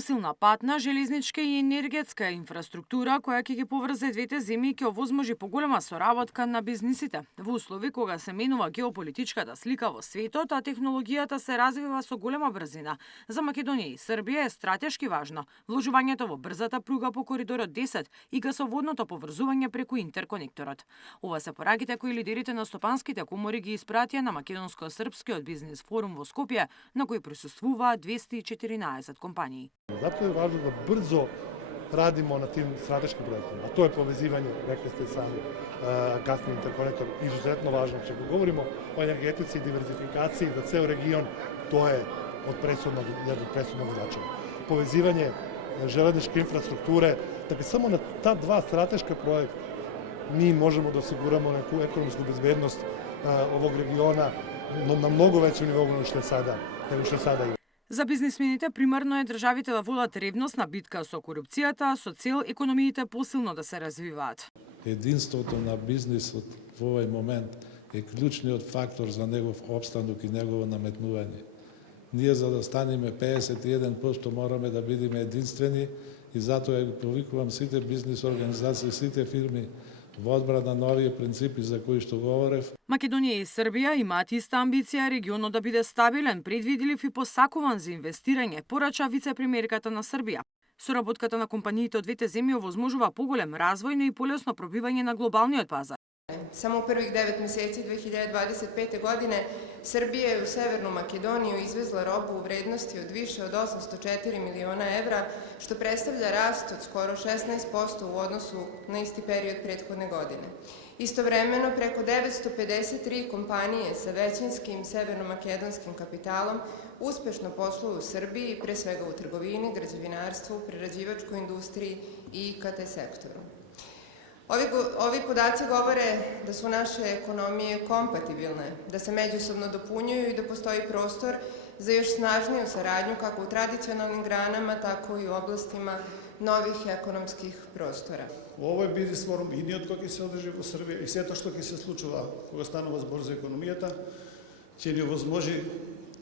Посилна патна, железничка и енергетска инфраструктура која ќе ги поврзе двете земји ќе овозможи поголема соработка на бизнисите. Во услови кога се менува геополитичката слика во светот, а технологијата се развива со голема брзина, за Македонија и Србија е стратешки важно вложувањето во брзата пруга по коридорот 10 и гасоводното поврзување преку интерконекторот. Ова се пораките кои лидерите на стопанските комори ги испратија на македонско-српскиот бизнис форум во Скопје, на кој присуствуваат 214 компании. Zato je važno da brzo radimo na tim strateškim projektima, a to je povezivanje, rekli ste sami, gasni interkonektor, izuzetno važno. Ako govorimo o energetici i diverzifikaciji za ceo region, to je od presudnog značaja. Povezivanje železničke infrastrukture, dakle samo na ta dva strateška projekta mi možemo da osiguramo neku ekonomsku bezbednost ovog regiona na mnogo većem nivou nego što je sada ima. За бизнисмените примарно е државите да водат ревностна битка со корупцијата, со цел економиите посилно да се развиваат. Единството на бизнисот во овој момент е клучниот фактор за негов опстанок и негово наметнување. Ние за да станеме 51% мораме да бидеме единствени и затоа повикувам сите бизнис организации, сите фирми во одбрана на овие принципи за кои што говорев. Македонија и Србија имаат иста амбиција регионот да биде стабилен, предвидлив и посакуван за инвестирање, порача вице-премиерката на Србија. Соработката на компаниите од двете земји овозможува поголем развој, но и полесно пробивање на глобалниот пазар. Samo u prvih 9 meseci 2025. godine Srbija je u Severnu Makedoniju izvezla robu u vrednosti od više od 804 miliona evra, što predstavlja rast od skoro 16% u odnosu na isti period prethodne godine. Istovremeno, preko 953 kompanije sa većinskim severnomakedonskim kapitalom uspešno posluju u Srbiji, pre svega u trgovini, građevinarstvu, prerađivačkoj industriji i IKT sektoru. Ovi podaci govore da su naše ekonomije kompatibilne, da se međusobno dopunjuju i da postoji prostor za još snažniju saradnju kako u tradicionalnim granama, tako i u oblastima novih ekonomskih prostora. Овој бизнис форум и ниот кој ќе се одржи во Србија и сето што ќе се случува кога станува збор за економијата, ќе ни овозможи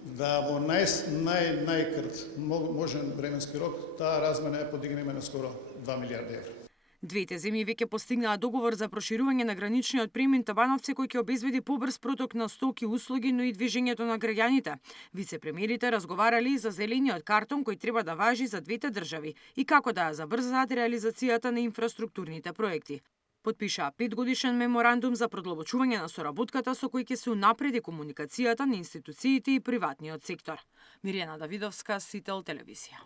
да во најкрат можен временски рок таа размена ја подигнеме на скоро 2 милијарди евра. Двете земји веќе постигнаа договор за проширување на граничниот премин Табановци кој ќе обезбеди побрз проток на стоки и услуги, но и движењето на граѓаните. Вице-премиерите разговарали и за зелениот картон кој треба да важи за двете држави и како да ја забрзаат реализацијата на инфраструктурните проекти. Потпишаа 5-годишен меморандум за продлабочување на соработката со кој ќе се унапреди комуникацијата на институциите и приватниот сектор. Мирјана Давидовска, Сител телевизија.